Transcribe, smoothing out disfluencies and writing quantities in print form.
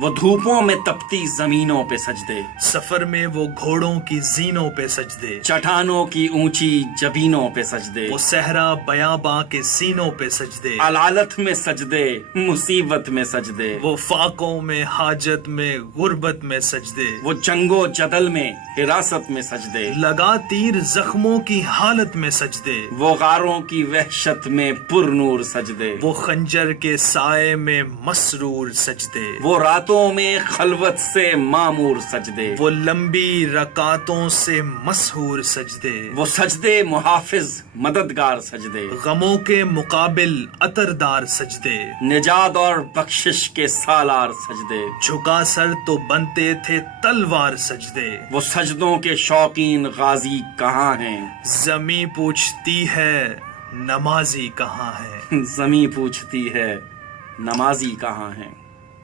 वो धूपों में तपती जमीनों पे सजदे, सफर में वो घोड़ों की जीनों पे सजदे, चट्टानों की ऊंची जबीनों पे सजदे, वो सहरा बयाबां के सीनों पे सजदे, अलालत में सजदे, मुसीबत में सजदे, वो फाकों में हाजत में गुर्बत में सजदे, वो जंगो जदल में हिरासत में सजदे, लगा तीर जख्मों की हालत में सजदे, वो गारों की वहशत में पुरनूर सजदे, वो खंजर के साए में मसरूर सजदे, वो रातों में खलवत से मामूर सजदे, वो लंबी रकातों से मशहूर सजदे, वो सजदे मुहाफिज मददगार सजदे, गमों के मुकाबिल अतरदार सजदे, निजात और बख्शिश के सालार सजदे, झुका सर तो बनते थे तलवार सजदे, वो सजदों के शौकीन गाजी कहाँ हैं? जमी पूछती है नमाजी कहाँ है। जमी पूछती है नमाजी कहाँ हैं?